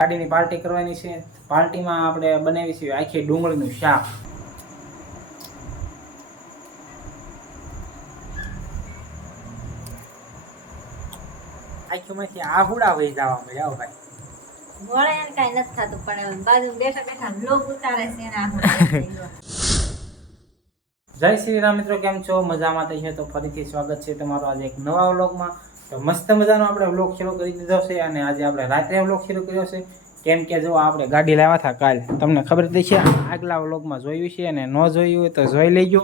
ગાડીની પાર્ટી કરવાની છે। પાર્ટીમાં આપણે બનાવીશું આખી ડુંગળીનું શાક। આખીમાંથી આહુડા વહી જવા મળ્યા ભાઈ। મોળે એને કાઈ નથી થતું, પણ બાજુ બેઠા બેઠા લોક ઉતારે છે ને આહુડા। જય શ્રી રામ મિત્રો, કેમ છો? મજામાં થઈએ તો ફરીથી સ્વાગત છે તમારું આજે એક નવા વ્લોગમાં। તો મસ્ત મજાનો આપણે વ્લોગ શરૂ કરી દીધો છે અને આજે આપણે રાત્રે વ્લોગ શરૂ કર્યો છે। કેમ કે જો આપણે ગાડી લાવ્યા હતા કાલ, તમને ખબર જ છે, આગલા વ્લોગમાં જોયું છે અને ન જોયું હોય તો જોઈ લેજો।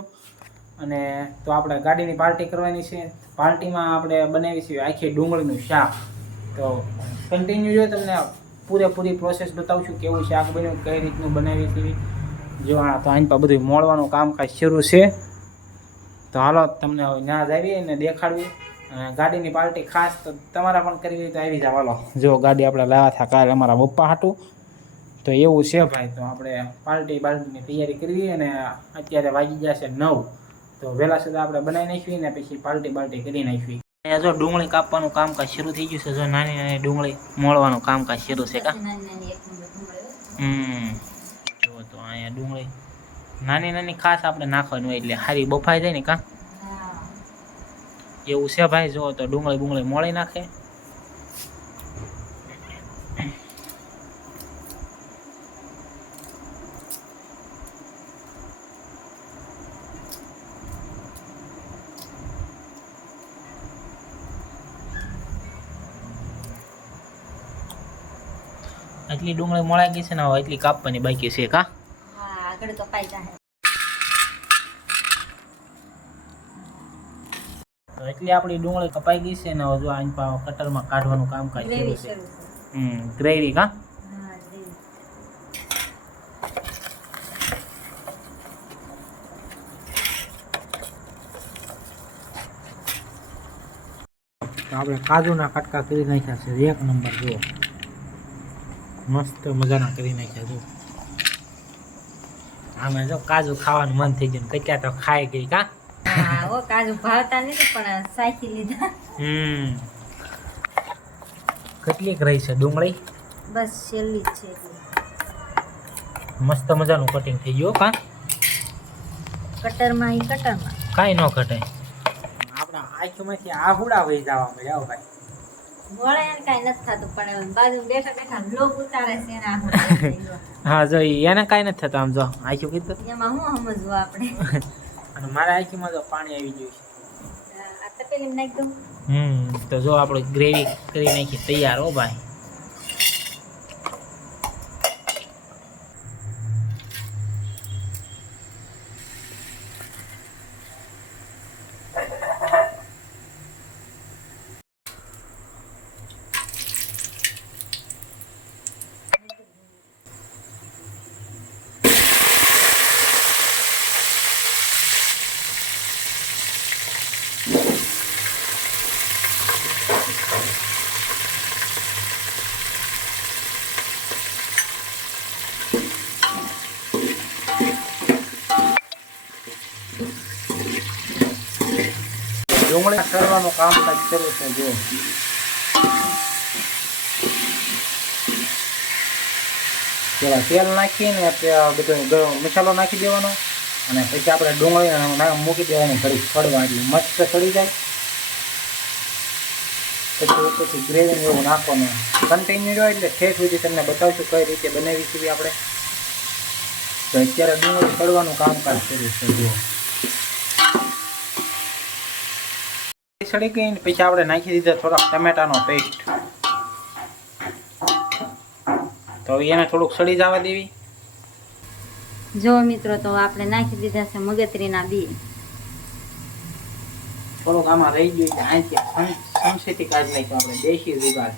અને તો આપણે ગાડીની પાર્ટી કરવાની છે। પાર્ટીમાં આપણે બનાવીશું આખી ડુંગળીનું શાક। તો કન્ટિન્યુ જો તમને પૂરેપૂરી પ્રોસેસ બતાવું છું, કેવું શાક બન્યું, કઈ રીતનું બનાવી છે। જો આ તો આની પર બધું મોળવાનું કામકાજ શરૂ છે। તો હાલો તમને હવે ત્યાં જ આવીએ ને દેખાડવી। અને ગાડીની પાર્ટી ખાસ તો તમારા પણ કરવી હોય તો આવી જાવ। હાલો જો ગાડી આપણે લાવ્યા હતા કાલે અમારા પપ્પા હાટું, તો એવું છે ભાઈ। તો આપણે પાર્ટીની તૈયારી કરવી અને અત્યારે વાગી ગયા છે 9। તો વહેલા સુધી આપણે બનાવી નાખવી ને પછી પાર્ટી કરી નાખવી। અહીંયા જો ડુંગળી કાપવાનું કામકાજ શરૂ થઈ ગયું છે। જો નાની નાની ડુંગળી મોળવાનું કામકાજ શરૂ છે કા। જો તો અહીંયા ડુંગળી નાની નાની ખાસ આપણે નાખવાની હોય એટલે સારી બફાઈ જાય ને કા। એવું છે ભાઈ। જો તો ડુંગળી મોળી નાખે। એટલી ડુંગળી મોળાઈ ગઈ છે ને, હવે એટલી કાપવાની બાકી છે કા। હા, આગળ કપાઈ જાય તો એટલી આપણી ડુંગળી કપાઈ ગઈ છે ને, હવે જો આની પાવ કટરમાં કાઢવાનું કામકાજ શરૂ છે। ગ્રેવી કા। તો આપણે કાજુના કટકા કરી નાખ્યા છે, એક નંબર। જુઓ મસ્ત મજાના કરી નાખ્યા। જો આમે જો કાજુ ખાવાનું મન થઈ ગયું, કચ્યા તો ખાઈ ગઈ કા। હા, ઓ કાજુ ભાવતા નથી પણ સાચી લીધા। કેટલીક રહી છે ડુંગળી? બસ છેલ્લી જ છે। મસ્ત મજાનું કટિંગ થઈ ગયું કા। કટરમાં કાંઈ ન ઘટે। આપણા આંખમાંથી આહુડા વહી જવા મળ્યા ભાઈ। મોળે એને કાઈ નથી થતું, પણ બાજુ બેઠા બેઠા લોક ઉતારે છે ને આહુડા। હા જો એને કાંઈ નથી થતું। આમ જો આંખ્યું કીધું એમાં શું સમજવું આપણે। અને મારા આંખીમાં જો પાણી આવી ગયું છે। આ તપેલી નાખી દઉં। તો જો આપણે ગ્રેવી કરી નાખી તૈયાર હો ભાઈ। ડુંગળી તળવાનું કામકાજ શરૂ છે। જો પેલા તેલ નાખીને બધો ગરમ મસાલો નાખી દેવાનો અને પછી આપણે ડુંગળી મૂકી દેવાની ઘડી સળવા, એટલે મસ્ત સળી જાય। પછી ઉપરથી ગ્રેવી એવું નાખવાનું કન્ટિન્યુ રહ્યો એટલે ઠેઠ સુધી તમને બતાવશું કઈ રીતે બનાવી છીએ આપણે। તો અત્યારે ડુંગળી તળવાનું કામકાજ શરૂ છે। જુઓ સળી ગઈ ને પછી આપણે નાખી દીધા થોડાક ટમેટાનો પેસ્ટ। તો એને થોડુંક સળી જવા દેવી। જો મિત્રો, તો આપણે નાખી દીધા છે મગજરીના બી। થોડુંક આમાં રહી ગયું છે, અહીંથી સંસીથી કાઢી નાખ્યું આપણે દેશી જુગાડ।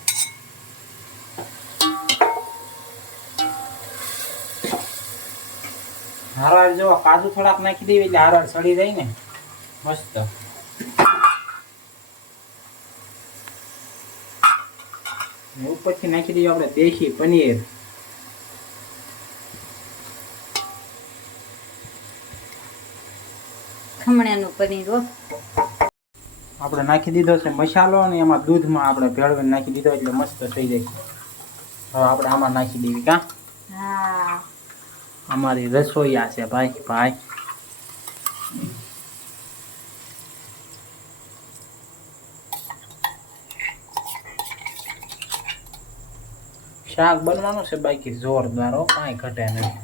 હારવાર જો કાજુ થોડાક નાખી દેવી એટલે હારવાર સળી જાય ને મસ્ત। ઉપરથી નાખી દઈએ આપણે દેશી પનીર। ખમણાનું પનીર હો। આપણે નાખી દીધો છે મસાલો અને એમાં દૂધમાં આપણે ભેળવીને નાખી દીધો એટલે મસ્ત થઈ જાય। હવે આપણે આમાં નાખી દેવી કા હા અમારી રસોઈયા છે ભાઈ શાક બનવાનું છે બાકી જોરદાર હો, કાંઈ ઘટે નહીં.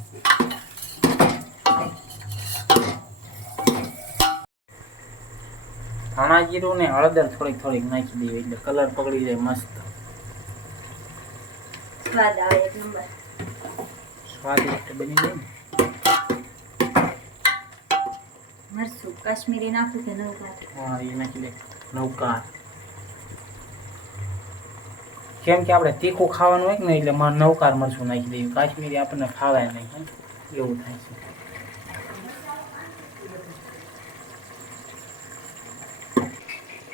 ધાણા જીરું ને હળદર થોડીક નાખી દઈએ એટલે કલર પકડી જાય મસ્ત, સ્વાદ આવે એક નંબર. સ્વાદિષ્ટ બની જાય ને. મરચું કાશ્મીરી નાખું કે નવકાર? હા એ નાખી દે નવકાર. કેમ કે આપણે તીખું ખાવાનું હોય ને એટલે મારે નવકાર મરચું નાખી દઈએ, કાશ્મીરી આપણને ફાવાય નહીં હે? એવું થાય છે.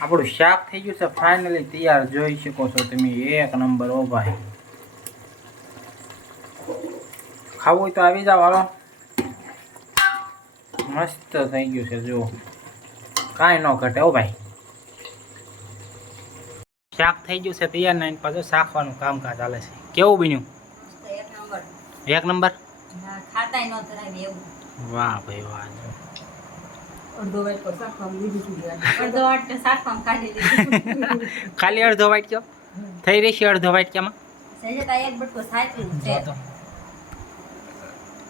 આપણું શાક થઈ ગયું છે ફાઇનલી તૈયાર, જોઈ શકો છો તમે, એક નંબર. ઓ ભાઈ ખાવું હોય તો આવી જાવ, હાલો. મસ્ત થઈ ગયું છે, જુઓ કાંઈ ન ઘટે. ઓ ભાઈ શાક થઈ ગયું છે તૈયાર ને પાછું શાકવાનું કામકાજ ચાલે છે. કેવું બન્યું? એક નંબર. એક નંબર. ખાતાય ન ધરાવે એવું. વાહ ભાઈ વાહ. અડધો વાટકો શાકમાં કાઢી લીધું. ખાલી અડધો વાટક્યો થઈ રહેશે? અડધો વાટક્યામાં સહેજતા એક બટકો સાચવ્યું છે.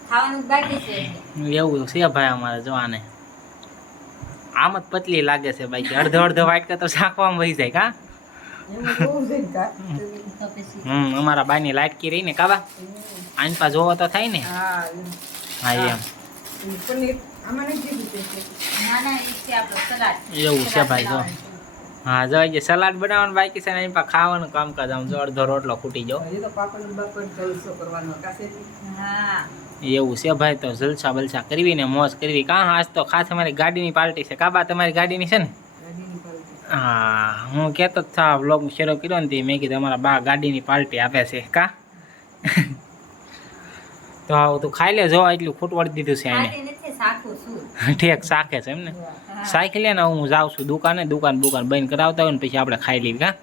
ખાવાનું બાકી છે એવું છે ભાઈ અમારે. જો આને આમ જ પતલી લાગે છે બાકી અડધો વાટકા તો શાકવામાં વહી જાય કા. અમારા બાની લાટકી રહી ને કાબા, આની પા જોવો તો થાય ને. હા એમ એવું છે ભાઈ. જો હા જો જે સલાડ બનાવવાનું બાકી છે ને એની પા ખાવાનું કામકાજ. આમ જો અડધો રોટલો ખૂટી જાવ એવું છે ભાઈ. તો જલસા બલસા કરવી ને મોજ કરવી કા. આજ તો ખાસ અમારી ગાડીની પાર્ટી છે. કાબા તમારી ગાડીની છે ને? હા હું કહેતો જ થા વ્લોગ શરૂ કર્યો ને તે મેં કીધું અમારા બા ગાડીની પાર્ટી આપે છે કા. તો તું ખાઈ લે. જો એટલું ખૂટવાડી દીધું છે એને. ઠેક શાકે છે એમ ને? સાયકલ લે ને હું જાઉં છું દુકાન બંધ કરાવતા હોય ને પછી આપણે ખાઈ લઈએ કા.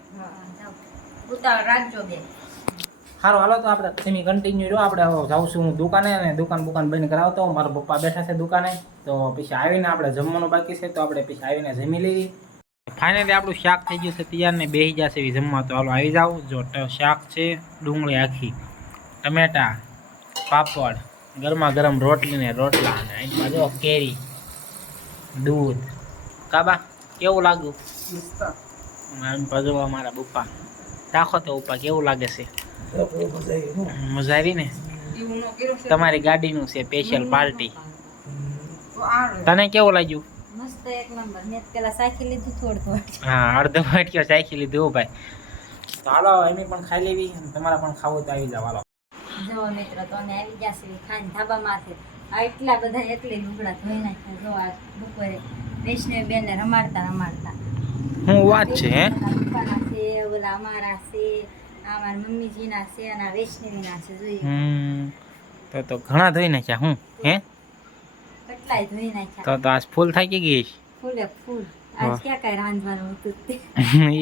સારું હાલો તો આપણે તમે કન્ટિન્યુ જો. આપણે જાઉં છું હું દુકાને અને દુકાન બંધ કરાવતો હોઉં. મારા પપ્પા બેઠા છે દુકાને, તો પછી આવીને આપણે જમવાનું બાકી છે તો આપણે પછી આવીને જમી લેવી. ફાઇનલી આપણું શાક થઈ ગયું છે તૈયાર ને બેસી જશે એવી જમવા. તો હાલો આવી જાવ. જો શાક છે, ડુંગળી આખી, ટમેટા, પાપડ, ગરમા ગરમ રોટલી ને રોટલા, અને અહીં જો કેરી, દૂધ. કાબા કેવું લાગ્યું? ભજવા મારા પપ્પા રાખો તો પપ્પા કેવું લાગે છે? મજા આવી ને? તમારી ગાડીનું છે સ્પેશિયલ પાર્ટી. તને કેવું લાગ્યું? મસ્ત એક નંબર. મેં પેલા સાખી લીધું થોડું. હા અડધો વાટક્યો સાખી લીધું ભાઈ. તો હાલો એમ પણ ખાઈ લેવી, તમારા પણ ખાવું તો આવી જાવ. હાલો જો મિત્રો તો અમે આવી ગયા છીએ ખાઈને ધાબામાંથી. આ એટલા બધા એટલી લુગડા ધોઈ નાખ્યા. જો આ બપોરે વૈષ્ણવી બેનને રમાડતા હું વાત છે હે? પપ્પાના છે, ઓલા અમારા છે, અમારા મમ્મીજીના છે અને આ વૈષ્ણવીના છે. જોઈએ તો ઘણા ધોઈ નાખ્યા. હું હે કેટલાય ધોઈ નાખ્યા. તો આજ ફૂલ થઈ ગઈ. ફૂલે ફૂલ. આજ ક્યાં કઈ રાંધવાનું હતું તે.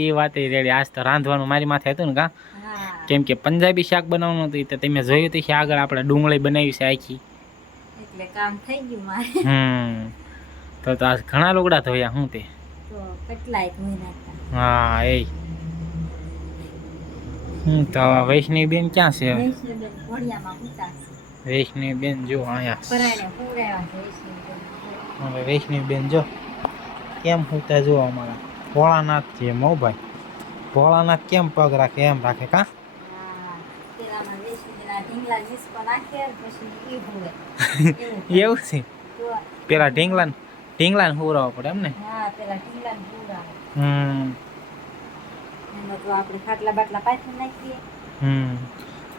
એ વાત રેડી. આજ તો રાંધવાનું મારી માથે હતું ને કા. હા કેમ કે પંજાબી શાક બનાવવાનું હતું તો તમે જોયું તો આગળ આપણે ડુંગળી બનાવી છે આખી, એટલે કામ થઈ ગયું મારે. તો આજ ઘણા લુગડા ધોયા. હું તે તો કેટલાય ધોઈ નાખ્યા. હા એ તો વૈષ્ણવી બેન ક્યાં છે? વૈષ્ણવી બેન ઘોડિયામાં ઉતા છે. વૈષ્ણવી બેન જો અહીંયા પરાણે પૂરાયા છે વૈષ્ણવી બેન. હવે વૈષ્ણવી બેન જો કેમ હોતા જો અમારા ભોળાનાથ જેમ. હો ભાઈ ભોળાનાથ કેમ પગ રાખે એમ રાખે કા. પેલામાં વૈષ્ણવીના ઢીંગલા નિસ્કો નાખે પછી ઈ હુવે. એવું છે? પેલા ઢીંગલા ને હુરાવો પડે એમ ને? હા પેલા ઢીંગલા ને હુરાવે. એમાં તો આપણે ખાટલા બાટલા પાથરી નાખીએ.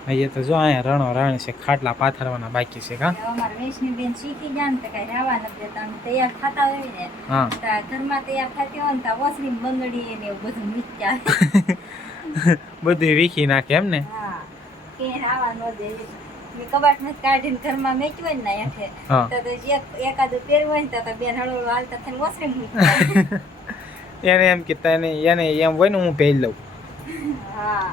અહીંયા તો જો અહીંયા રણો રણ છે, ખાટલા પાથરવાના બાકી છે કા. અમારે વૈષ્ણવી બેન શીખી ગયા ને તો કઈ રહેવા નથી દેતા. અમે તૈયાર થતા હોય ને ઘરમાં તૈયાર થતી હોય ને તો ઓસરી બંગડી ને એવું બધું મીઠી આવે. બધું વીખી નાખે એમ ને? હા કે રહેવા ન દે. કબાટ માં કાઢીને ઘરમાં મેચ્યું હોય ને એઠે તો એકાદું પહેરવું હોય ને તો બેન હળવું હાલતા થઈને ઓસરી મૂકી. એને એમ કે તને એને એમ હોય ને હું પહેરી લઉં. હા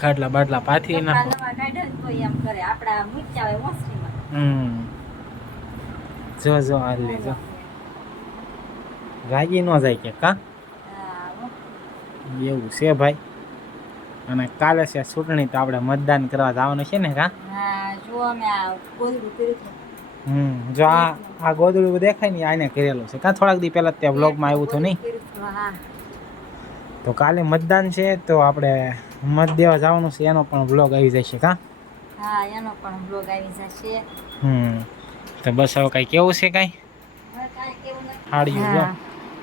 ખાટલા બાટલા પાથરી કપડાં નાખો. નવા કાઢ્યા ને તોય એમ કરે આપડા મૂક્યા હોય મોસરીમાં. જો આ લે જો રાગી ન જાય કે કા હા, હો. એવું છે ભાઈ. અને કાલે છે ચૂંટણી તો આપણે મતદાન કરવા જવાનું છે ને કા. હા, જો અમે આ ગોદડું કર્યું હતું. જો આ ગોદડું દેખાય ને આને કરેલું છે કા થોડાક દી પહેલા ત્યાં બ્લોગમાં આવ્યું હતું નહીં. કર્યું હતું, હા. તો કાલે મતદાન છે તો આપણે મત દેવા જવાનું છે એનો પણ બ્લોગ આવી જશે કા. હા, એનો પણ બ્લોગ આવી જશે. તો બસ હવે કઈ કેવું છે કઈ હવે કાંઈ કેવું નથી. હાડિયું જો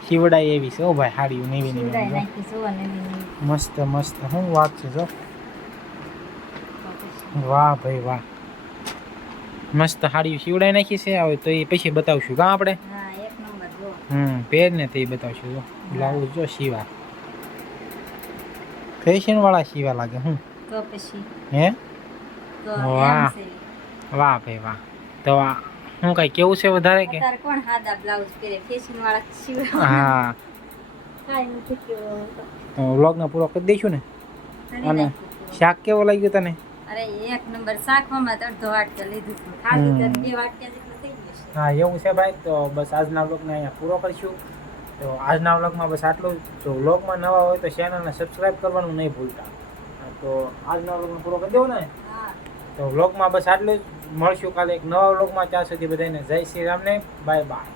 શીવડાઈ એવી છે ઓ ભાઈ હાડિયું નવી શિવડાઈ નવી નાખી જુઓ નવી નવી. મસ્ત મસ્ત શું વાત છે જો તો પછી વાહ ભાઈ વાહ મસ્ત હાડિયું શીવડાઈ નાખી છે હવે તો એ પછી બતાવશું કા આપણે હા, એક નંબર જો. પેર ને તે બતાવશું જો બ્લાઉઝ જો શીવા ફેશન વાળા શીવા લાગે હું તો પછી હે તો વાહ. એમ છે. વાહ ભાઈ વાહ તો આ શું કઈ કેવું છે વધારે કે અત્યારે કોણ સાદા બ્લાઉઝ પહેરે ફેશન વાળા સીવડાવવા. હા કાંઈ નથી કેવું તો. તો વ્લોગને પૂરો કરી દઈશું ને કરી અને નાખ્યું હતું. શાક કેવો લાગ્યો તને અરે એક નંબર શાકમાં તો અડધો વાટકો લીધું હતું. ખાધું તો 2 વાટકા જેટલું થઈ જશે. હા એવું છે ભાઈ તો બસ આજના વ્લોગને અહીંયા પૂરો કરીશું તો આજના વ્લોગમાં બસ આટલું જ જો વ્લોગમાં નવા હોય તો ચેનલને સબસ્ક્રાઈબ કરવાનું નહીં ભૂલતા તો આજના વ્લોગને પૂરો કરી દેવો ને હા. તો વ્લોગમાં બસ આટલું જ મળશું કાલે એક નવા વ્લોગમાં ત્યાં સુધી બધાને જય શ્રી રામને બાય બાય